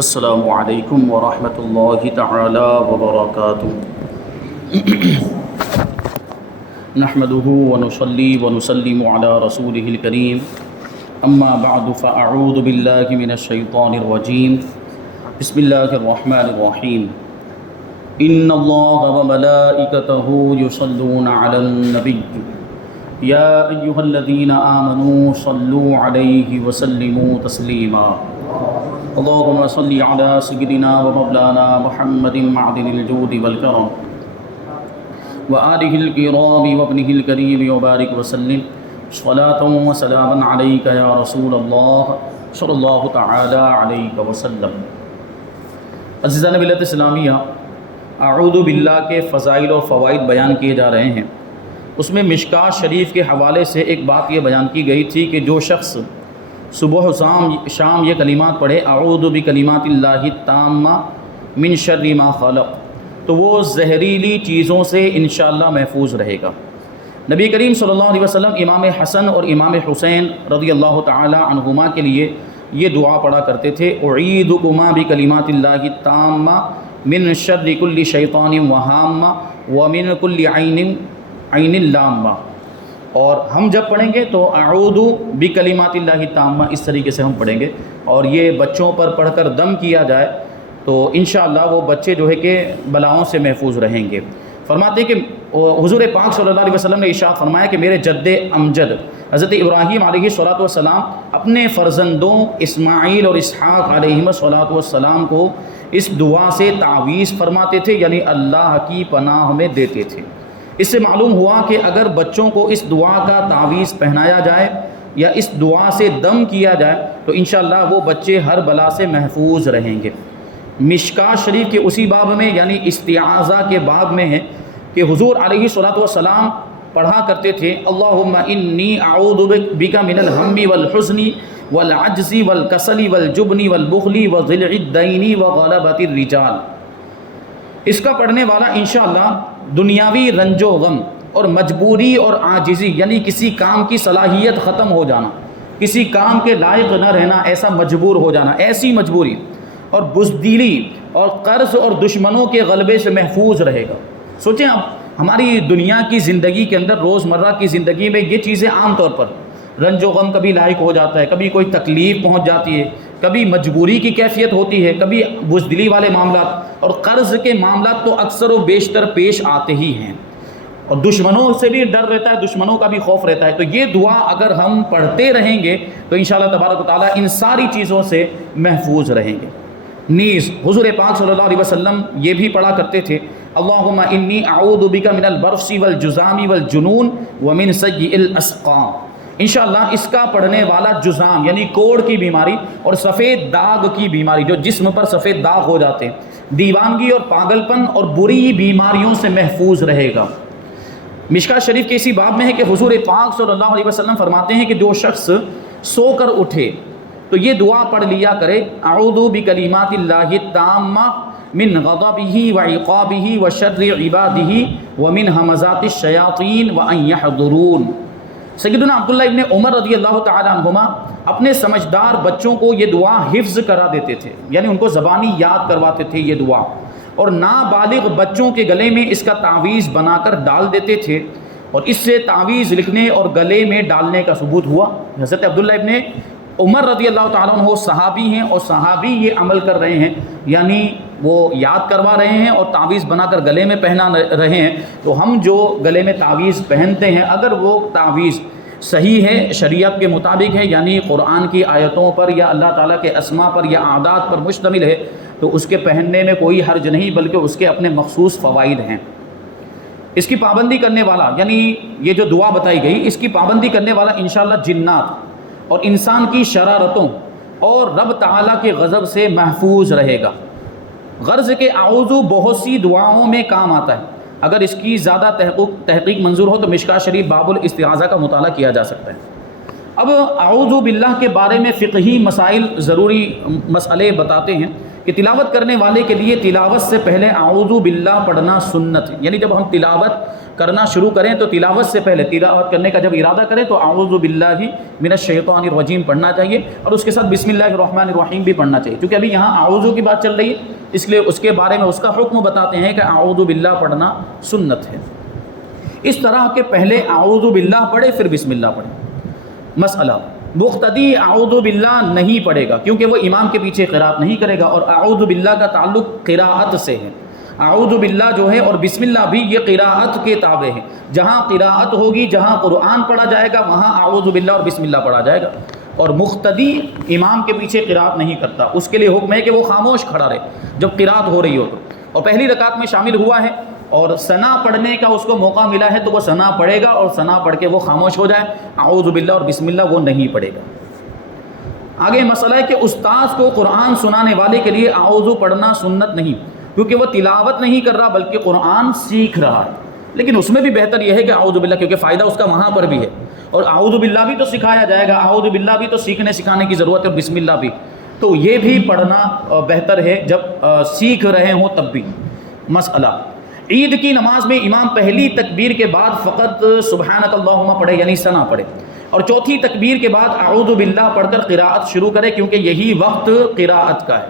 السلام علیکم ورحمۃ اللہ تعالی وبرکاتہ۔ نحمده ونصلي ونسلم على رسوله الكريم، اما بعد فاعوذ باللہ من الشیطان الرجیم، بسم اللہ الرحمن الرحیم۔ ان اللہ وملائکتہ یصلون علی النبی یا ایہا الذین آمنوا صلوا علیہ وسلموا تسلیما۔ اللہم صلی علی سیدنا و مولانا محمد معدن الجود والکرم وآلہ الکرام وابنہ الکریم وبارک وسلم صلاۃ و سلام علیک یا رسول اللہ صلی اللہ تعالی علیہ وسلم۔ عزیزان ملت اسلامیہ، اعوذ باللہ کے فضائل و فوائد بیان کیے جا رہے ہیں۔ اس میں مشکوٰۃ شریف کے حوالے سے ایک بات یہ بیان کی گئی تھی کہ جو شخص صبح و شام یہ کلمات پڑھے، اعوذ بکلمات اللہ التامہ من شر ما خلق، تو وہ زہریلی چیزوں سے انشاءاللہ محفوظ رہے گا۔ نبی کریم صلی اللہ علیہ وسلم امام حسن اور امام حسین رضی اللہ تعالی عنہما کے لیے یہ دعا پڑھا کرتے تھے، اعیذکما بکلمات اللہ التامہ من شر کل شیطان وہامہ ومن کل عین لامہ۔ اور ہم جب پڑھیں گے تو اعوذ بکلمات اللہ التامہ اس طریقے سے ہم پڑھیں گے، اور یہ بچوں پر پڑھ کر دم کیا جائے تو انشاءاللہ وہ بچے جو ہے کہ بلاؤں سے محفوظ رہیں گے۔ فرماتے ہیں کہ حضور پاک صلی اللہ علیہ وسلم نے ارشاد فرمایا کہ میرے جد امجد حضرت ابراہیم علیہ السلام اپنے فرزندوں اسماعیل اور اسحاق علیہ السلام کو اس دعا سے تعویذ فرماتے تھے، یعنی اللہ کی پناہ میں دیتے تھے۔ اس سے معلوم ہوا کہ اگر بچوں کو اس دعا کا تعویذ پہنایا جائے یا اس دعا سے دم کیا جائے تو انشاءاللہ وہ بچے ہر بلا سے محفوظ رہیں گے۔ مشکوٰۃ شریف کے اسی باب میں یعنی استعاذہ کے باب میں ہے کہ حضور علیہ السلام پڑھا کرتے تھے، اللہم انی اعوذ بک من الہم والحزن والعجز والکسل والجبن والبخل وضلع الدین وغلبۃ الرجال۔ اس کا پڑھنے والا انشاءاللہ دنیاوی رنج و غم اور مجبوری اور عاجزی، یعنی کسی کام کی صلاحیت ختم ہو جانا، کسی کام کے لائق نہ رہنا، ایسا مجبور ہو جانا، ایسی مجبوری اور بزدلی اور قرض اور دشمنوں کے غلبے سے محفوظ رہے گا۔ سوچیں آپ، ہماری دنیا کی زندگی کے اندر روزمرہ کی زندگی میں یہ چیزیں عام طور پر رنج و غم کبھی لاحق ہو جاتا ہے، کبھی کوئی تکلیف پہنچ جاتی ہے، کبھی مجبوری کی کیفیت ہوتی ہے، کبھی بزدلی والے معاملات اور قرض کے معاملات تو اکثر و بیشتر پیش آتے ہی ہیں، اور دشمنوں سے بھی ڈر رہتا ہے، دشمنوں کا بھی خوف رہتا ہے۔ تو یہ دعا اگر ہم پڑھتے رہیں گے تو انشاءاللہ تبارک و تعالیٰ ان ساری چیزوں سے محفوظ رہیں گے۔ نیز حضور پاک صلی اللہ علیہ وسلم یہ بھی پڑھا کرتے تھے، اللہم انی اعوذ بک من البرص والجذام والجنون ومن سیء الاسقام۔ انشاءاللہ اس کا پڑھنے والا جذام یعنی کوڑ کی بیماری اور سفید داغ کی بیماری، جو جسم پر سفید داغ ہو جاتے ہیں، دیوانگی اور پاگل پن اور بری بیماریوں سے محفوظ رہے گا۔ مشکوٰۃ شریف کے اسی باب میں ہے کہ حضور پاک صلی اللہ علیہ وسلم فرماتے ہیں کہ جو شخص سو کر اٹھے تو یہ دعا پڑھ لیا کرے، اعوذ بکلمات اللہ التامہ من غضبہ وعقابہ وشر عبادہ ومن ہمزات الشیاطین وان یحضرون۔ سیدنا عبداللہ ابن عمر رضی اللہ تعالی عنہما اپنے سمجھدار بچوں کو یہ دعا حفظ کرا دیتے تھے، یعنی ان کو زبانی یاد کرواتے تھے یہ دعا، اور نابالغ بچوں کے گلے میں اس کا تعویذ بنا کر ڈال دیتے تھے، اور اس سے تعویذ لکھنے اور گلے میں ڈالنے کا ثبوت ہوا۔ حضرت عبداللہ ابن عمر رضی اللہ تعالیٰ عنہ صحابی ہیں، اور صحابی یہ عمل کر رہے ہیں، یعنی وہ یاد کروا رہے ہیں اور تعویذ بنا کر گلے میں پہنا رہے ہیں۔ تو ہم جو گلے میں تعویذ پہنتے ہیں، اگر وہ تعویذ صحیح ہے، شریعت کے مطابق ہے، یعنی قرآن کی آیتوں پر یا اللہ تعالیٰ کے اسماء پر یا اعداد پر مشتمل ہے، تو اس کے پہننے میں کوئی حرج نہیں، بلکہ اس کے اپنے مخصوص فوائد ہیں۔ اس کی پابندی کرنے والا، یعنی یہ جو دعا بتائی گئی، اس کی پابندی کرنے والا انشاءاللہ جنات اور انسان کی شرارتوں اور رب تعالیٰ کے غضب سے محفوظ رہے گا۔ غرض کے اعوذ بہت سی دعاؤں میں کام آتا ہے، اگر اس کی زیادہ تحقیق منظور ہو تو مشکوٰۃ شریف باب الاستعاذہ کا مطالعہ کیا جا سکتا ہے۔ اب اعوذ باللہ کے بارے میں فقہی مسائل، ضروری مسئلے بتاتے ہیں کہ تلاوت کرنے والے کے لیے تلاوت سے پہلے اعوذ باللہ پڑھنا سنت ہے، یعنی جب ہم تلاوت کرنا شروع کریں تو تلاوت سے پہلے، تلاوت کرنے کا جب ارادہ کریں تو اعوذ باللہ من الشیطان الرجیم پڑھنا چاہیے، اور اس کے ساتھ بسم اللہ الرحمن الرحیم بھی پڑھنا چاہیے، کیونکہ ابھی یہاں اعوذ کی بات چل رہی ہے، اس لیے اس کے بارے میں اس کا حکم بتاتے ہیں کہ اعوذ باللہ پڑھنا سنت ہے۔ اس طرح کے پہلے اعوذ باللہ پڑھے پھر بسم اللہ پڑھے۔ مسئلہ، مقتدی اعوذ باللہ نہیں پڑھے گا کیونکہ وہ امام کے پیچھے قرات نہیں کرے گا، اور اعوذ باللہ کا تعلق قراءت سے ہے۔ اعوذ باللہ جو ہے اور بسم اللہ بھی یہ قراءت کے تابع ہے، جہاں قراءت ہوگی، جہاں قرآن پڑھا جائے گا وہاں اعوذ باللہ اور بسم اللہ پڑھا جائے گا، اور مقتدی امام کے پیچھے قراءت نہیں کرتا، اس کے لیے حکم ہے کہ وہ خاموش کھڑا رہے جب قراءت ہو رہی ہو تو، اور پہلی رکعت میں شامل ہوا ہے اور ثنا پڑھنے کا اس کو موقع ملا ہے تو وہ ثنا پڑھے گا، اور ثنا پڑھ کے وہ خاموش ہو جائے، اعوذ باللہ اور بسم اللہ وہ نہیں پڑھے گا۔ آگے مسئلہ ہے کہ استاذ کو قرآن سنانے والے کے لیے اعوذ پڑھنا سنت نہیں، کیونکہ وہ تلاوت نہیں کر رہا بلکہ قرآن سیکھ رہا ہے، لیکن اس میں بھی بہتر یہ ہے کہ اعوذ باللہ، کیونکہ فائدہ اس کا وہاں پر بھی ہے، اور اعوذ باللہ بھی تو سکھایا جائے گا، اعوذ باللہ بھی تو سیکھنے سکھانے کی ضرورت ہے، اور بسم اللہ بھی، تو یہ بھی پڑھنا بہتر ہے جب سیکھ رہے ہوں تب بھی۔ مسئلہ، عید کی نماز میں امام پہلی تکبیر کے بعد فقط سبحانک اللہم پڑھے، یعنی ثنا پڑھے، اور چوتھی تکبیر کے بعد اعوذ باللہ پڑھ کر قراءت شروع کرے، کیونکہ یہی وقت قراءت کا ہے،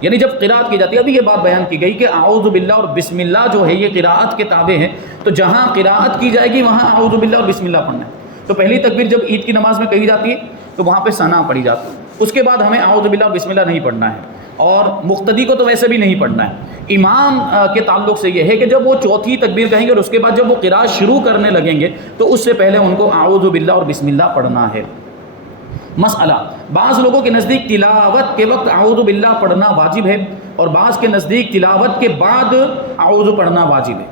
یعنی جب قراءت کی جاتی ہے۔ ابھی یہ بات بیان کی گئی کہ اعوذ باللہ اور بسم اللہ جو ہے یہ قراءت کے تابع ہے، تو جہاں قراءت کی جائے گی وہاں اعوذ باللہ اور بسم اللہ پڑھنا ہے۔ تو پہلی تکبیر جب عید کی نماز میں کہی جاتی ہے تو وہاں پہ ثنا پڑھی جاتی ہے، اس کے بعد ہمیں اعوذ باللہ اور بسم اللہ نہیں پڑھنا ہے، اور مقتدی کو تو ویسے بھی نہیں پڑھنا ہے۔ امام کے تعلق سے یہ ہے کہ جب وہ چوتھی تکبیر کہیں گے اور اس کے بعد جب وہ قراءت شروع کرنے لگیں گے تو اس سے پہلے ان کو اعوذ باللہ اور بسم اللہ پڑھنا ہے۔ مسئلہ، بعض لوگوں کے نزدیک تلاوت کے وقت اعوذ باللہ پڑھنا واجب ہے، اور بعض کے نزدیک تلاوت کے بعد اعوذ پڑھنا واجب ہے۔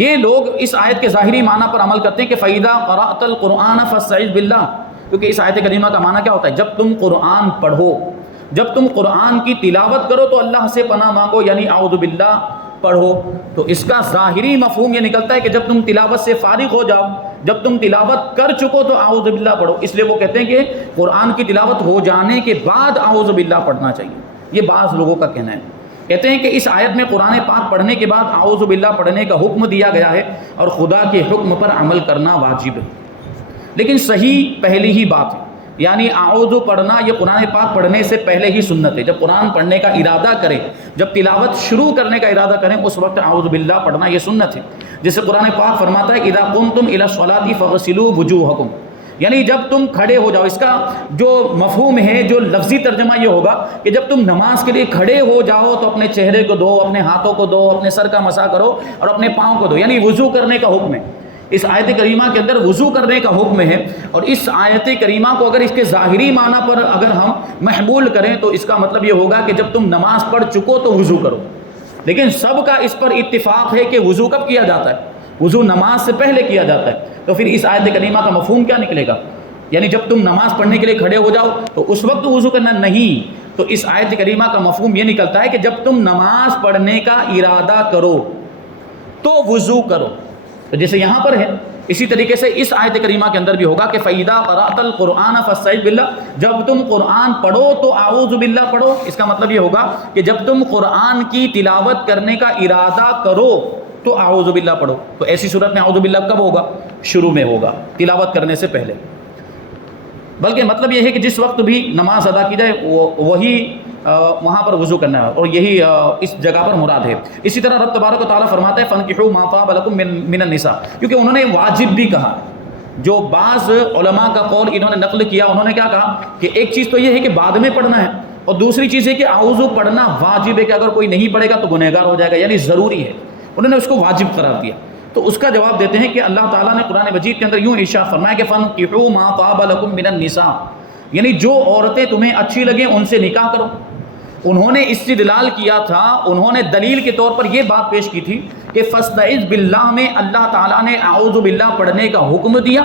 یہ لوگ اس آیت کے ظاہری معنی پر عمل کرتے ہیں کہ فَإِذَا قَرَأْتَ الْقُرْآنَ فَاسْتَعِذْ بِاللَّهِ، کیونکہ اس آیت کریمہ کا معنی کیا ہوتا ہے؟ جب تم قرآن پڑھو، جب تم قرآن کی تلاوت کرو تو اللہ سے پناہ مانگو، یعنی اعوذ باللہ پڑھو۔ تو اس کا ظاہری مفہوم یہ نکلتا ہے کہ جب تم تلاوت سے فارغ ہو جاؤ، جب تم تلاوت کر چکو تو اعوذ باللہ پڑھو، اس لیے وہ کہتے ہیں کہ قرآن کی تلاوت ہو جانے کے بعد اعوذ باللہ پڑھنا چاہیے، یہ بعض لوگوں کا کہنا ہے۔ کہتے ہیں کہ اس آیت میں قرآن پاک پڑھنے کے بعد اعوذ باللہ پڑھنے کا حکم دیا گیا ہے، اور خدا کے حکم پر عمل کرنا واجب ہے، لیکن صحیح پہلی ہی بات ہے، یعنی اعوذ پڑھنا یہ قرآن پاک پڑھنے سے پہلے ہی سنت ہے۔ جب قرآن پڑھنے کا ارادہ کریں، جب تلاوت شروع کرنے کا ارادہ کریں، اس وقت اعوذ باللہ پڑھنا یہ سنت ہے، جسے قرآن پاک فرماتا ہے اذا قمتم الی الصلاۃ فاغسلوا وجوہکم، یعنی جب تم کھڑے ہو جاؤ۔ اس کا جو مفہوم ہے، جو لفظی ترجمہ یہ ہوگا کہ جب تم نماز کے لیے کھڑے ہو جاؤ تو اپنے چہرے کو دھو، اپنے ہاتھوں کو دھو، اپنے سر کا مسح کرو اور اپنے پاؤں کو دھو، یعنی وضو کرنے کا حکم ہے۔ اس آیت کریمہ کے اندر وضو کرنے کا حکم ہے، اور اس آیت کریمہ کو اگر اس کے ظاہری معنی پر اگر ہم محمول کریں تو اس کا مطلب یہ ہوگا کہ جب تم نماز پڑھ چکو تو وضو کرو، لیکن سب کا اس پر اتفاق ہے کہ وضو کب کیا جاتا ہے؟ وضو نماز سے پہلے کیا جاتا ہے۔ تو پھر اس آیت کریمہ کا مفہوم کیا نکلے گا؟ یعنی جب تم نماز پڑھنے کے لیے کھڑے ہو جاؤ تو اس وقت وضو کرنا نہیں، تو اس آیت کریمہ کا مفہوم یہ نکلتا ہے کہ جب تم نماز پڑھنے کا ارادہ کرو تو وضو کرو، تو جیسے یہاں پر ہے اسی طریقے سے اس آیت کریمہ کے اندر بھی ہوگا کہ فَإِذَا قَرَأْتَ الْقُرْآنَ فَاسْتَعِذْ بِاللَّهِ، جب تم قرآن پڑھو تو اعوذ باللہ پڑھو۔ اس کا مطلب یہ ہوگا کہ جب تم قرآن کی تلاوت کرنے کا ارادہ کرو تو اعوذ باللہ پڑھو۔ تو ایسی صورت میں اعوذ باللہ کب ہوگا؟ شروع میں ہوگا، تلاوت کرنے سے پہلے، بلکہ مطلب یہ ہے کہ جس وقت بھی نماز ادا کی جائے وہی وہاں پر وضو کرنا ہے، اور یہی اس جگہ پر مراد ہے۔ اسی طرح رب تبارک و تعالیٰ فرماتا ہے فَانْكِحُوا مَا طَابَ لَكُم مِّنَ النِّسَاءِ، کیونکہ انہوں نے واجب بھی کہا، جو بعض علماء کا قول انہوں نے نقل کیا، انہوں نے کیا کہا کہ ایک چیز تو یہ ہے کہ بعد میں پڑھنا ہے، اور دوسری چیز ہے کہ اعوذ پڑھنا واجب ہے، کہ اگر کوئی نہیں پڑھے گا تو گنہگار ہو جائے گا، یعنی ضروری ہے، انہوں نے اس کو واجب قرار دیا۔ تو اس کا جواب دیتے ہیں کہ اللہ تعالیٰ نے قرآن مجید کے اندر یوں ارشاد فرمایا کہ فَانْكِحُوا مَا طَابَ لَكُم مِّنَ النِّسَاءِ، یعنی جو عورتیں تمہیں اچھی لگیں ان سے نکاح کرو۔ انہوں نے استدلال کیا تھا، انہوں نے دلیل کے طور پر یہ بات پیش کی تھی کہ فَاسْتَعِذْ بِاللَّهِ میں اللہ تعالیٰ نے اعوذ باللہ پڑھنے کا حکم دیا،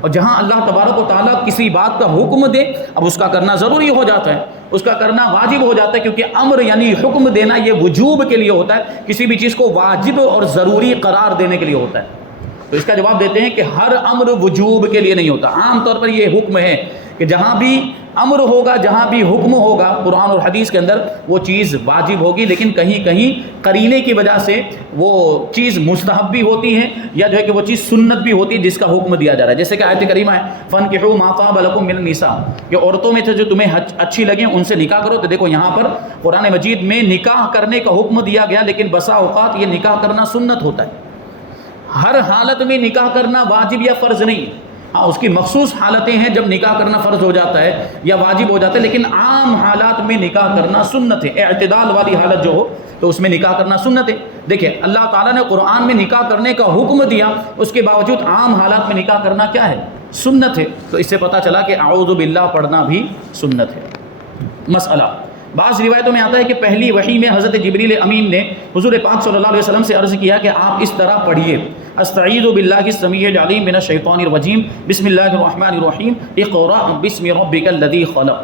اور جہاں اللہ تبارک و تعالیٰ کسی بات کا حکم دے اب اس کا کرنا ضروری ہو جاتا ہے، اس کا کرنا واجب ہو جاتا ہے، کیونکہ امر یعنی حکم دینا یہ وجوب کے لیے ہوتا ہے، کسی بھی چیز کو واجب اور ضروری قرار دینے کے لیے ہوتا ہے۔ تو اس کا جواب دیتے ہیں کہ ہر امر وجوب کے لیے نہیں ہوتا، عام طور پر یہ حکم ہے کہ جہاں بھی امر ہوگا، جہاں بھی حکم ہوگا قرآن اور حدیث کے اندر وہ چیز واجب ہوگی، لیکن کہیں کہیں قرینے کی وجہ سے وہ چیز مستحب بھی ہوتی ہے یا جو ہے کہ وہ چیز سنت بھی ہوتی ہے جس کا حکم دیا جا رہا ہے. جیسے کہ آیت کریمہ ہے فَانْكِحُوا مَا طَابَ لَكُم مِّنَ النِّسَاءِ، کہ عورتوں میں سے جو تمہیں اچھی لگیں ان سے نکاح کرو. تو دیکھو یہاں پر قرآن مجید میں نکاح کرنے کا حکم دیا گیا، لیکن بسا اوقات یہ نکاح کرنا سنت ہوتا ہے. ہر حالت میں نکاح کرنا واجب یا فرض نہیں. ہاں اس کی مخصوص حالتیں ہیں جب نکاح کرنا فرض ہو جاتا ہے یا واجب ہو جاتا ہے، لیکن عام حالات میں نکاح کرنا سنت ہے. اعتدال والی حالت جو ہو تو اس میں نکاح کرنا سنت ہے. دیکھیں اللہ تعالیٰ نے قرآن میں نکاح کرنے کا حکم دیا، اس کے باوجود عام حالات میں نکاح کرنا کیا ہے؟ سنت ہے. تو اس سے پتہ چلا کہ اعوذ باللہ پڑھنا بھی سنت ہے. مسئلہ بعض روایتوں میں آتا ہے کہ پہلی وحی میں حضرت جبریل امین نے حضور پاک صلی اللہ علیہ وسلم سے عرض کیا کہ آپ اس طرح پڑھیے استعیذ باللہ السمیع العلیم من الشیطان الرجیم بسم اللہ الرحمن الرحیم اقرأ بسم ربک الذی خلق.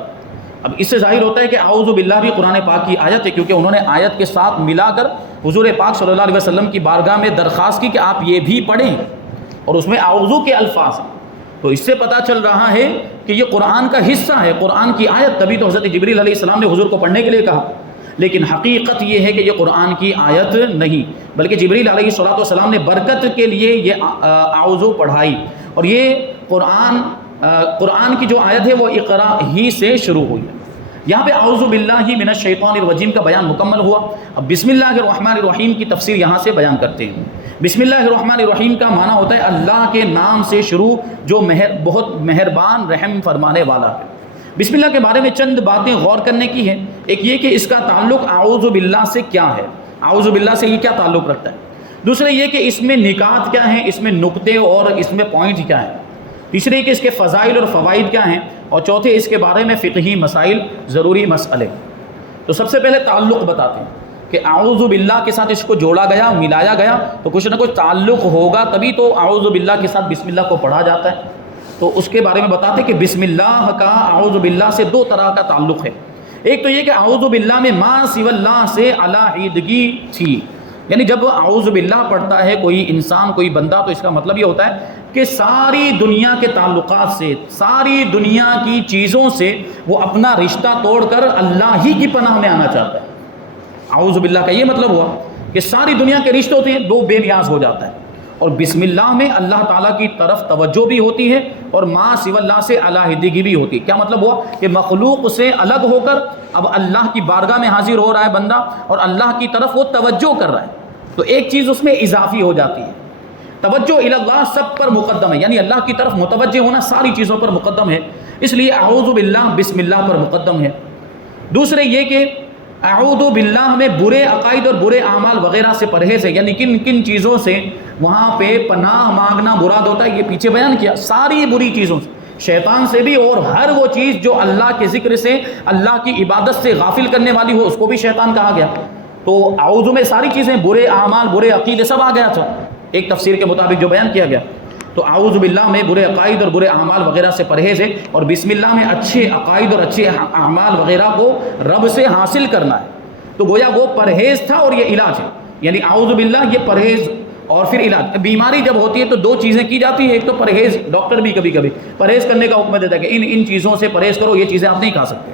اب اس سے ظاہر ہوتا ہے کہ اعوذ باللہ بھی قرآن پاک کی آیت ہے، کیونکہ انہوں نے آیت کے ساتھ ملا کر حضور پاک صلی اللہ علیہ وسلم کی بارگاہ میں درخواست کی کہ آپ یہ بھی پڑھیں، اور اس میں اعوذ کے الفاظ ہیں. تو اس سے پتہ چل رہا ہے کہ یہ قرآن کا حصہ ہے، قرآن کی آیت، تبھی تو حضرت جبریل علیہ السلام نے حضور کو پڑھنے کے لیے کہا. لیکن حقیقت یہ ہے کہ یہ قرآن کی آیت نہیں، بلکہ جبریل علیہ السلام نے برکت کے لیے یہ اعوذ پڑھائی. اور یہ قرآن کی جو آیت ہے وہ اقرا ہی سے شروع ہوئی. یہاں پہ اعوذ باللہ من الشیطان الرجیم کا بیان مکمل ہوا. اب بسم اللہ الرحمن الرحیم کی تفسیر یہاں سے بیان کرتے ہیں. بسم اللہ الرحمن الرحیم کا معنی ہوتا ہے اللہ کے نام سے شروع جو بہت مہربان رحم فرمانے والا ہے. بسم اللہ کے بارے میں چند باتیں غور کرنے کی ہیں. ایک یہ کہ اس کا تعلق اعوذ باللہ سے کیا ہے، اعوذ باللہ سے یہ کیا تعلق رکھتا ہے. دوسرے یہ کہ اس میں نکات کیا ہیں، اس میں نقطے اور اس میں پوائنٹ کیا ہیں. تیسرے کہ اس کے فضائل اور فوائد کیا ہیں. اور چوتھے اس کے بارے میں فقہی مسائل، ضروری مسئلے. تو سب سے پہلے تعلق بتاتے ہیں کہ اعوذ باللہ کے ساتھ اس کو جوڑا گیا، ملایا گیا تو کچھ نہ کچھ تعلق ہوگا، تبھی تو اعوذ باللہ کے ساتھ بسم اللہ کو پڑھا جاتا ہے. تو اس کے بارے میں بتاتے ہیں کہ بسم اللہ کا اعوذ باللہ سے دو طرح کا تعلق ہے. ایک تو یہ کہ اعوذ باللہ میں ما سوی اللہ سے علیحدگی تھی، یعنی جب اعوذ باللہ پڑھتا ہے کوئی انسان، کوئی بندہ، تو اس کا مطلب یہ ہوتا ہے کہ ساری دنیا کے تعلقات سے، ساری دنیا کی چیزوں سے وہ اپنا رشتہ توڑ کر اللہ ہی کی پناہ میں آنا چاہتا ہے. اعوذ باللہ کا یہ مطلب ہوا کہ ساری دنیا کے رشتے ہوتے ہیں، وہ بے نیاز ہو جاتا ہے. اور بسم اللہ میں اللہ تعالیٰ کی طرف توجہ بھی ہوتی ہے اور ما سوی اللہ سے علیحدگی بھی ہوتی ہے. کیا مطلب ہوا کہ مخلوق سے الگ ہو کر اب اللہ کی بارگاہ میں حاضر ہو رہا ہے بندہ، اور اللہ کی طرف وہ توجہ کر رہا ہے. تو ایک چیز اس میں اضافی ہو جاتی ہے. توجہ الی اللہ سب پر مقدم ہے، یعنی اللہ کی طرف متوجہ ہونا ساری چیزوں پر مقدم ہے، اس لیے اعوذ باللہ بسم اللہ پر مقدم ہے. دوسرے یہ کہ اعوذ باللہ میں برے عقائد اور برے اعمال وغیرہ سے پرہیز ہے، یعنی کن کن چیزوں سے وہاں پہ پناہ مانگنا مراد ہوتا ہے. یہ پیچھے بیان کیا، ساری بری چیزوں سے، شیطان سے بھی، اور ہر وہ چیز جو اللہ کے ذکر سے، اللہ کی عبادت سے غافل کرنے والی ہو، اس کو بھی شیطان کہا گیا. تو اعوذ میں ساری چیزیں، برے اعمال، برے عقیدے سب آ گیا تھا ایک تفسیر کے مطابق جو بیان کیا گیا. تو اعوذ باللہ میں برے عقائد اور برے اعمال وغیرہ سے پرہیز ہے، اور بسم اللہ میں اچھے عقائد اور اچھے اعمال وغیرہ کو رب سے حاصل کرنا ہے. تو گویا وہ پرہیز تھا اور یہ علاج ہے، یعنی اعوذ باللہ یہ پرہیز اور پھر علاج. بیماری جب ہوتی ہے تو دو چیزیں کی جاتی ہیں، ایک تو پرہیز، ڈاکٹر بھی کبھی کبھی پرہیز کرنے کا حکم دیتا ہے کہ ان چیزوں سے پرہیز کرو، یہ چیزیں آپ نہیں کھا سکتے،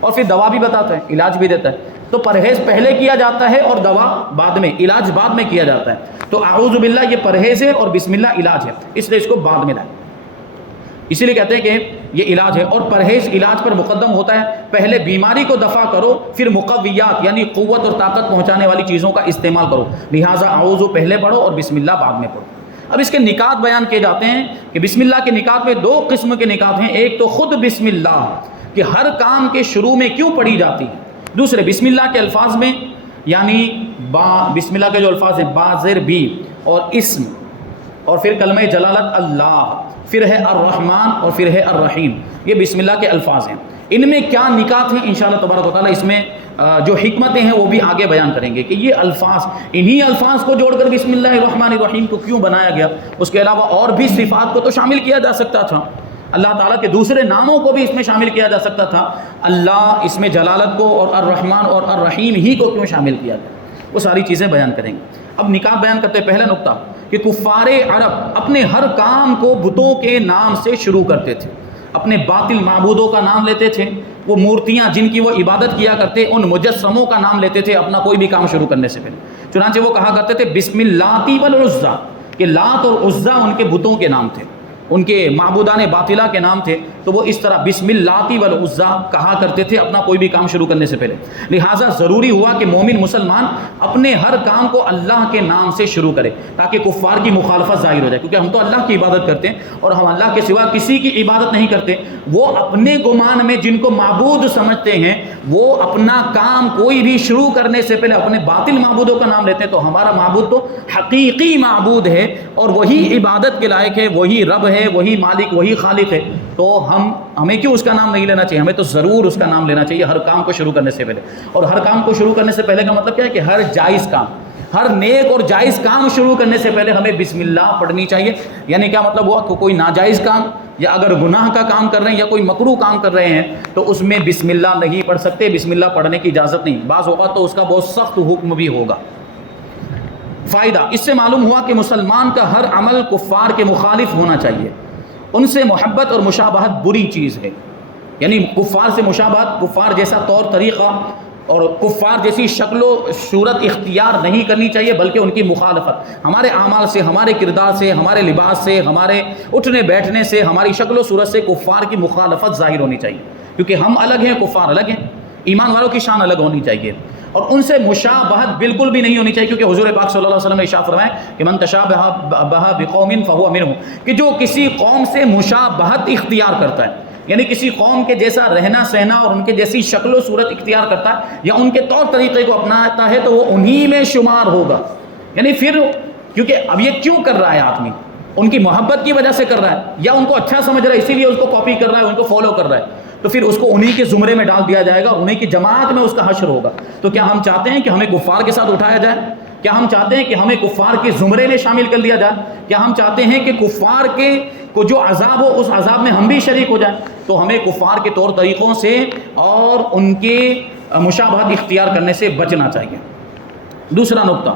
اور پھر دوا بھی بتاتا ہے، علاج بھی دیتا ہے. تو پرہیز پہلے کیا جاتا ہے اور دوا بعد میں، علاج بعد میں کیا جاتا ہے. تو اعوذ باللہ یہ پرہیز ہے اور بسم اللہ علاج ہے، اس لیے اس کو بعد میں لائیں. اسی لیے کہتے ہیں کہ یہ علاج ہے، اور پرہیز علاج پر مقدم ہوتا ہے. پہلے بیماری کو دفع کرو، پھر مقویات یعنی قوت اور طاقت پہنچانے والی چیزوں کا استعمال کرو. لہٰذا اعوذ پہلے پڑھو اور بسم اللہ بعد میں پڑھو. اب اس کے نکات بیان کیے جاتے ہیں کہ بسم اللہ کے نکات میں دو قسم کے نکات ہیں. ایک تو خود بسم اللہ کہ ہر کام کے شروع میں کیوں پڑھی جاتی ہے. دوسرے بسم اللہ کے الفاظ میں، یعنی بسم اللہ کے جو الفاظ ہیں با زیر بی اور اسم، اور پھر کلمہ جلالت اللہ، پھر ہے الرحمن اور پھر ہے الرحیم، یہ بسم اللہ کے الفاظ ہیں. ان میں کیا نکات ہیں انشاءاللہ تبارک و تعالیٰ اس میں جو حکمتیں ہیں وہ بھی آگے بیان کریں گے کہ یہ الفاظ، انہی الفاظ کو جوڑ کر بسم اللہ الرحمن الرحیم کو کیوں بنایا گیا. اس کے علاوہ اور بھی صفات کو تو شامل کیا جا سکتا تھا، اللہ تعالیٰ کے دوسرے ناموں کو بھی اس میں شامل کیا جا سکتا تھا. اللہ اس میں جلالت کو اور الرحمن اور الرحیم ہی کو کیوں شامل کیا گیا، وہ ساری چیزیں بیان کریں گے. اب نکات بیان کرتے ہیں. پہلا نقطہ کہ کفار عرب اپنے ہر کام کو بتوں کے نام سے شروع کرتے تھے. اپنے باطل معبودوں کا نام لیتے تھے، وہ مورتیاں جن کی وہ عبادت کیا کرتے ان مجسموں کا نام لیتے تھے اپنا کوئی بھی کام شروع کرنے سے پہلے۔ چنانچہ وہ کہا کرتے تھے بسم اللہ والعزیٰ، کہ لات اور عزیٰ ان کے بتوں کے نام تھے، ان کے معبودان باطلہ کے نام تھے، تو وہ اس طرح بسم اللہ والعزیٰ کہا کرتے تھے اپنا کوئی بھی کام شروع کرنے سے پہلے۔ لہٰذا ضروری ہوا کہ مومن مسلمان اپنے ہر کام کو اللہ کے نام سے شروع کرے تاکہ کفار کی مخالفت ظاہر ہو جائے، کیونکہ ہم تو اللہ کی عبادت کرتے ہیں اور ہم اللہ کے سوا کسی کی عبادت نہیں کرتے۔ وہ اپنے گمان میں جن کو معبود سمجھتے ہیں وہ اپنا کام کوئی بھی شروع کرنے سے پہلے اپنے باطل معبودوں کا نام لیتے ہیں، تو ہمارا معبود تو حقیقی معبود ہے اور وہی عبادت کے لائق ہے، وہی رب ہے، وہی مالک، وہی خالق ہے، تو ہمیں کیوں اس کا نام نہیں لینا چاہیے؟ ہمیں تو ضرور اس کا نام لینا چاہیے ہر کام کو شروع کرنے سے پہلے۔ اور ہر کام کو شروع کرنے سے پہلے کا مطلب کیا ہے کہ ہر جائز کام، ہر نیک اور جائز کام شروع کرنے سے پہلے ہمیں بسم اللہ پڑھنی چاہیے۔ یعنی کیا مطلب ہوا کہ کوئی ناجائز کام یا اگر گناہ کا کام کر رہے ہیں یا کوئی مکروہ کام کر رہے ہیں تو اس میں بسم اللہ نہیں پڑھ سکتے، بسم اللہ پڑھنے کی اجازت نہیں، بعض اوقات تو اس کا بہت سخت حکم بھی ہوگا۔ فائدہ اس سے معلوم ہوا کہ مسلمان کا ہر عمل کفار کے مخالف ہونا چاہیے، ان سے محبت اور مشابہت بری چیز ہے، یعنی کفار سے مشابہت، کفار جیسا طور طریقہ اور کفار جیسی شکل و صورت اختیار نہیں کرنی چاہیے، بلکہ ان کی مخالفت ہمارے اعمال سے، ہمارے کردار سے، ہمارے لباس سے، ہمارے اٹھنے بیٹھنے سے، ہماری شکل و صورت سے کفار کی مخالفت ظاہر ہونی چاہیے، کیونکہ ہم الگ ہیں، کفار الگ ہیں، ایمان والوں کی شان الگ ہونی چاہیے، اور ان سے مشابہت بالکل بھی نہیں ہونی چاہیے، کیونکہ حضور پاک صلی اللہ علیہ وسلم نے ارشاد فرمایا کہ من تشابہ بقوم فہو منہم، کہ جو کسی قوم سے مشابہت اختیار کرتا ہے، یعنی کسی قوم کے جیسا رہنا سہنا اور ان کے جیسی شکل و صورت اختیار کرتا ہے یا ان کے طور طریقے کو اپناتا ہے تو وہ انہی میں شمار ہوگا۔ یعنی پھر کیونکہ اب یہ کیوں کر رہا ہے آدمی؟ ان کی محبت کی وجہ سے کر رہا ہے یا ان کو اچھا سمجھ رہا ہے اسی لیے اس کو کاپی کر رہا ہے، ان کو فالو کر رہا ہے، تو پھر اس کو انہی کے زمرے میں ڈال دیا جائے گا، انہی کی جماعت میں اس کا حشر ہوگا۔ تو کیا ہم چاہتے ہیں کہ ہمیں کفار کے ساتھ اٹھایا جائے؟ کیا ہم چاہتے ہیں کہ ہمیں کفار کے زمرے میں شامل کر لیا جائے؟ کیا ہم چاہتے ہیں کہ کفار کے کو جو عذاب ہو اس عذاب میں ہم بھی شریک ہو جائیں؟ تو ہمیں کفار کے طور طریقوں سے اور ان کے مشابہت اختیار کرنے سے بچنا چاہیے۔ دوسرا نقطہ،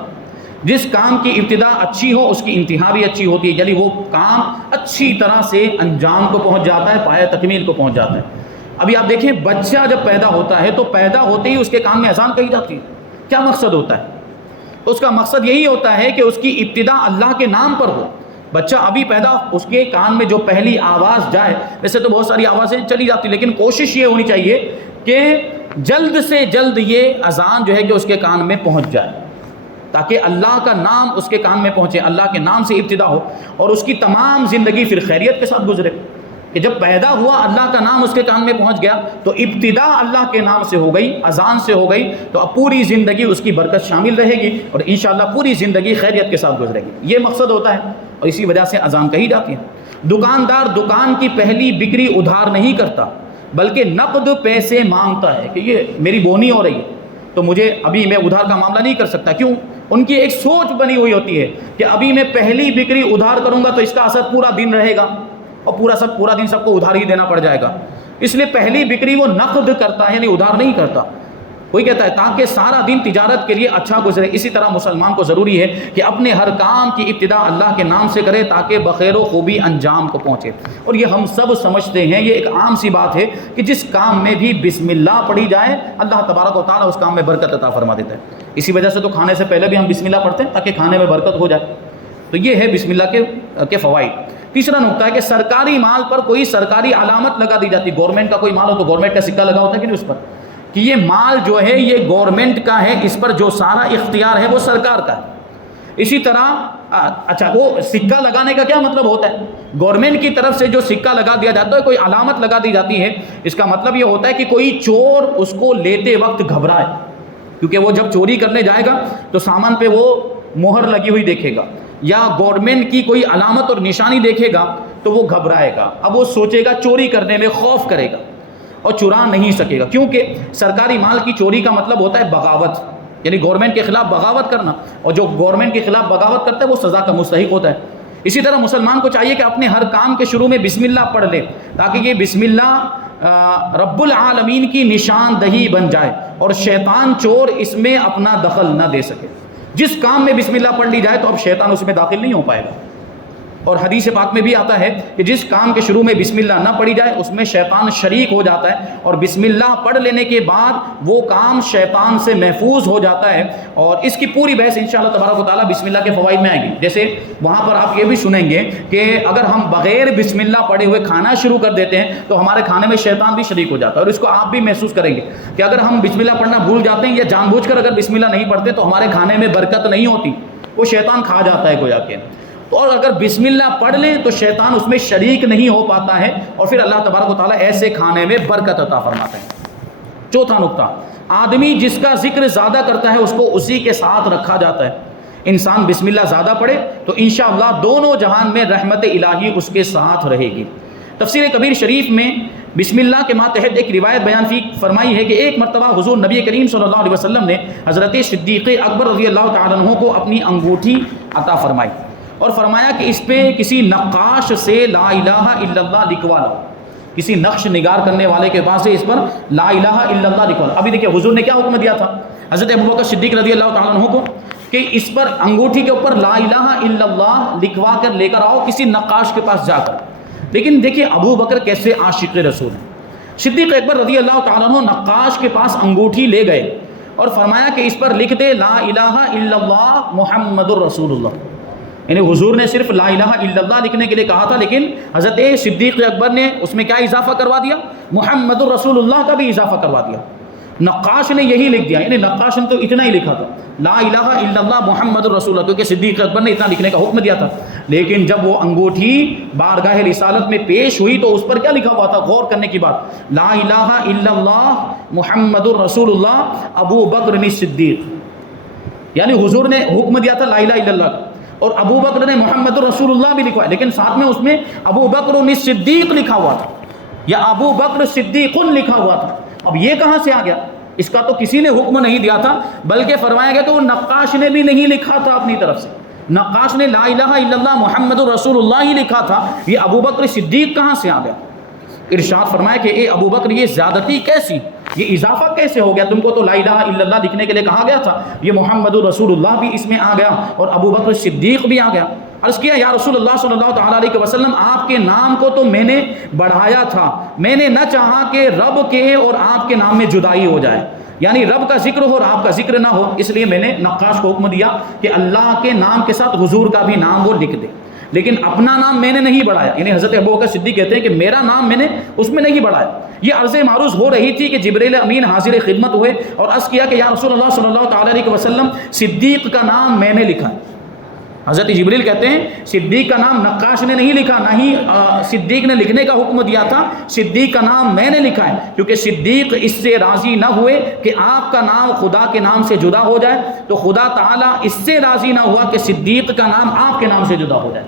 جس کام کی ابتدا اچھی ہو اس کی انتہا بھی اچھی ہوتی ہے، یعنی وہ کام اچھی طرح سے انجام کو پہنچ جاتا ہے، پایہ تکمیل کو پہنچ جاتا ہے۔ ابھی آپ دیکھیں بچہ جب پیدا ہوتا ہے تو پیدا ہوتے ہی اس کے کان میں اذان کہی جاتی ہے، کیا مقصد ہوتا ہے؟ اس کا مقصد یہی ہوتا ہے کہ اس کی ابتدا اللہ کے نام پر ہو۔ بچہ ابھی پیدا، اس کے کان میں جو پہلی آواز جائے، ویسے تو بہت ساری آوازیں چلی جاتی لیکن کوشش یہ ہونی چاہیے کہ جلد سے جلد یہ اذان جو ہے کہ اس کے کان میں پہنچ جائے، تاکہ اللہ کا نام اس کے کان میں پہنچے، اللہ کے نام سے ابتدا ہو اور اس کی تمام زندگی پھر خیریت کے ساتھ گزرے کہ جب پیدا ہوا اللہ کا نام اس کے کان میں پہنچ گیا تو ابتدا اللہ کے نام سے ہو گئی، اذان سے ہو گئی، تو اب پوری زندگی اس کی برکت شامل رہے گی اور انشاءاللہ پوری زندگی خیریت کے ساتھ گزرے گی۔ یہ مقصد ہوتا ہے اور اسی وجہ سے اذان کہی جاتی ہے۔ دکاندار دکان کی پہلی بکری ادھار نہیں کرتا بلکہ نقد پیسے مانگتا ہے کہ یہ میری بونی ہو رہی ہے تو مجھے ابھی میں ادھار کا معاملہ نہیں کر سکتا۔ کیوں؟ ان کی ایک سوچ بنی ہوئی ہوتی ہے کہ ابھی میں پہلی بکری ادھار کروں گا تو اس کا اثر پورا دن رہے گا اور پورا دن سب کو ادھار ہی دینا پڑ جائے گا، اس لیے پہلی بکری وہ نقد کرتا ہے، یعنی ادھار نہیں کرتا۔ کوئی کہتا ہے تاکہ سارا دن تجارت کے لیے اچھا گزرے۔ اسی طرح مسلمان کو ضروری ہے کہ اپنے ہر کام کی ابتدا اللہ کے نام سے کرے تاکہ بخیر و خوبی انجام کو پہنچے، اور یہ ہم سب سمجھتے ہیں، یہ ایک عام سی بات ہے کہ جس کام میں بھی بسم اللہ پڑھی جائے اللہ تبارک و تعالیٰ اس کام میں برکت عطا فرما دیتا ہے۔ اسی وجہ سے تو کھانے سے پہلے بھی ہم بسم اللہ پڑھتے ہیں تاکہ کھانے میں برکت ہو جائے۔ تو یہ ہے بسم اللہ کے فوائد۔ تیسرا نقطہ ہے کہ سرکاری مال پر کوئی سرکاری علامت لگا دی جاتی، گورنمنٹ کا کوئی مال ہو تو گورنمنٹ کا سکہ لگا ہوتا ہے کہ نہیں اس پر، کہ یہ مال جو ہے یہ گورنمنٹ کا ہے، اس پر جو سارا اختیار ہے وہ سرکار کا ہے۔ اسی طرح اچھا وہ سکہ لگانے کا کیا مطلب ہوتا ہے؟ گورنمنٹ کی طرف سے جو سکہ لگا دیا جاتا ہے، کوئی علامت لگا دی جاتی ہے، اس کا مطلب یہ ہوتا ہے کہ کوئی چور اس کو لیتے وقت گھبرائے، کیونکہ وہ جب چوری کرنے جائے گا تو سامان پہ وہ مہر لگی ہوئی دیکھے گا یا گورنمنٹ کی کوئی علامت اور نشانی دیکھے گا تو وہ گھبرائے گا، اب وہ سوچے گا، چوری کرنے میں خوف کرے گا اور چرا نہیں سکے گا، کیونکہ سرکاری مال کی چوری کا مطلب ہوتا ہے بغاوت، یعنی گورنمنٹ کے خلاف بغاوت کرنا، اور جو گورنمنٹ کے خلاف بغاوت کرتا ہے وہ سزا کا مستحق ہوتا ہے۔ اسی طرح مسلمان کو چاہیے کہ اپنے ہر کام کے شروع میں بسم اللہ پڑھ لے تاکہ یہ بسم اللہ رب العالمین کی نشاندہی بن جائے اور شیطان چور اس میں اپنا دخل نہ دے سکے۔ جس کام میں بسم اللہ پڑھ لی جائے تو اب شیطان اس میں داخل نہیں ہو پائے گا۔ اور حدیث پاک میں بھی آتا ہے کہ جس کام کے شروع میں بسم اللہ نہ پڑھی جائے اس میں شیطان شریک ہو جاتا ہے، اور بسم اللہ پڑھ لینے کے بعد وہ کام شیطان سے محفوظ ہو جاتا ہے۔ اور اس کی پوری بحث انشاءاللہ تبارک و تعالیٰ بسم اللہ کے فوائد میں آئے گی۔ جیسے وہاں پر آپ یہ بھی سنیں گے کہ اگر ہم بغیر بسم اللہ پڑھے ہوئے کھانا شروع کر دیتے ہیں تو ہمارے کھانے میں شیطان بھی شریک ہو جاتا ہے، اور اس کو آپ بھی محسوس کریں گے کہ اگر ہم بسم اللہ پڑھنا بھول جاتے ہیں یا جان بوجھ کر اگر بسم اللہ نہیں پڑھتے تو ہمارے کھانے میں برکت نہیں ہوتی، وہ شیطان کھا جاتا ہے گویا کہ۔ تو اور اگر بسم اللہ پڑھ لیں تو شیطان اس میں شریک نہیں ہو پاتا ہے، اور پھر اللہ تبارک و تعالیٰ ایسے کھانے میں برکت عطا فرماتے ہیں۔ چوتھا نقطہ، آدمی جس کا ذکر زیادہ کرتا ہے اس کو اسی کے ساتھ رکھا جاتا ہے۔ انسان بسم اللہ زیادہ پڑھے تو انشاءاللہ دونوں جہان میں رحمت الہی اس کے ساتھ رہے گی۔ تفسیر کبیر شریف میں بسم اللہ کے ماتحت ایک روایت بیان فرمائی ہے کہ ایک مرتبہ حضور نبی کریم صلی اللہ علیہ وسلم نے حضرت صدیق اکبر رضی اللہ تعالیٰ عنہ کو اپنی انگوٹھی عطا فرمائی اور فرمایا کہ اس پہ کسی نقاش سے لا الہ الا اللہ لکھوا لو، کسی نقش نگار کرنے والے کے پاس سے اس پر لا الہ الا اللہ لکھوا لو۔ ابھی دیکھیں حضور نے کیا حکم دیا تھا حضرت ابوبکر صدیق رضی اللہ تعالیٰ عنہ کو کہ اس پر انگوٹھی کے اوپر لا الہ الا اللہ لکھوا کر لے کر آؤ کسی نقاش کے پاس جا کر۔ لیکن دیکھیے ابو بکر کیسے عاشق رسول ہیں، صدیق اکبر رضی اللہ تعالیٰ عنہ نقاش کے پاس انگوٹھی لے گئے اور فرمایا کہ اس پر لکھ دے لا الہ الا اللہ محمد الرسول اللہ۔ یعنی حضور نے صرف لا الہ الا اللہ لکھنے کے لیے کہا تھا، لیکن حضرت صدیق اکبر نے اس میں کیا اضافہ کروا دیا؟ محمد الرسول اللہ کا بھی اضافہ کروا دیا۔ نقاش نے یہی لکھ دیا، یعنی نقاش نے تو اتنا ہی لکھا تھا لا الہ الا اللہ محمد الرسول اللہ، کیونکہ صدیق اکبر نے اتنا لکھنے کا حکم دیا تھا۔ لیکن جب وہ انگوٹھی بارگاہ رسالت میں پیش ہوئی تو اس پر کیا لکھا ہوا تھا؟ غور کرنے کی بات، لا الہ الا اللہ محمد الرسول اللہ ابو بکر صدیق، یعنی حضور نے حکم دیا تھا لا الہ الا اللہ کا، اور ابو بکر نے محمد الرسول اللہ بھی لکھا ہے، لیکن ساتھ میں اس میں ابو بکر صدیق لکھا ہوا تھا یا ابو بکر صدیق لکھا ہوا تھا۔ اب یہ کہاں سے آ گیا؟ اس کا تو کسی نے حکم نہیں دیا تھا، بلکہ فرمایا گیا کہ وہ نقاش نے بھی نہیں لکھا تھا اپنی طرف سے۔ نقاش نے لا الہ الا اللہ محمد الرسول اللہ ہی لکھا تھا، یہ ابو بکر صدیق کہاں سے آ گیا؟ ارشاد فرمایا کہ اے ابو بکر یہ زیادتی کیسی، یہ اضافہ کیسے ہو گیا؟ تم کو تو لا الہ الا اللہ لکھنے کے لیے کہا گیا تھا، یہ محمد الرسول اللہ بھی اس میں آ گیا اور ابو بکر صدیق بھی آ گیا۔ عرض کیا یا رسول اللہ صلی اللہ تعالیٰ علیہ وسلم آپ کے نام کو تو میں نے بڑھایا تھا، میں نے نہ چاہا کہ رب کے اور آپ کے نام میں جدائی ہو جائے، یعنی رب کا ذکر ہو اور آپ کا ذکر نہ ہو، اس لیے میں نے نقاش کو حکم دیا کہ اللہ کے نام کے ساتھ حضور کا بھی نام وہ لکھ دے، لیکن اپنا نام میں نے نہیں بڑھایا۔ یعنی حضرت ابوبکر صدیق کہتے ہیں کہ میرا نام میں نے اس میں نہیں بڑھایا۔ یہ عرض معروض ہو رہی تھی کہ جبریل امین حاضر خدمت ہوئے اور عرض کیا کہ یا رسول اللہ صلی اللہ تعالیٰ علیہ وسلم صدیق کا نام میں نے لکھا ہے۔ حضرت جبریل کہتے ہیں صدیق کا نام نقاش نے نہیں لکھا، نہ ہی صدیق نے لکھنے کا حکم دیا تھا، صدیق کا نام میں نے لکھا ہے، کیونکہ صدیق اس سے راضی نہ ہوئے کہ آپ کا نام خدا کے نام سے جدا ہو جائے، تو خدا تعالیٰ اس سے راضی نہ ہوا کہ صدیق کا نام آپ کے نام سے جدا ہو جائے۔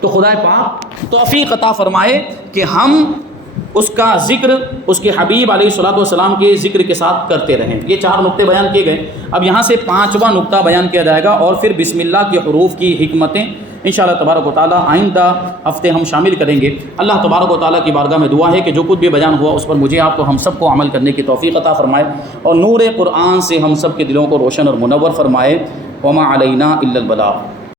تو خدا پاک توفیق عطا فرمائے کہ ہم اس کا ذکر اس کے حبیب علیہ الصلوۃ والسلام کے ذکر کے ساتھ کرتے رہیں۔ یہ 4 نقطے بیان کیے گئے، اب یہاں سے 5واں نقطہ بیان کیا جائے گا اور پھر بسم اللہ کے حروف کی حکمتیں انشاءاللہ تبارک و تعالیٰ آئندہ ہفتے ہم شامل کریں گے۔ اللہ تبارک و تعالیٰ کی بارگاہ میں دعا ہے کہ جو کچھ بھی بیان ہوا اس پر مجھے آپ کو ہم سب کو عمل کرنے کی توفیق عطا فرمائے اور نور قرآن سے ہم سب کے دلوں کو روشن اور منور فرمائے۔ وما علینا الا البلاغ۔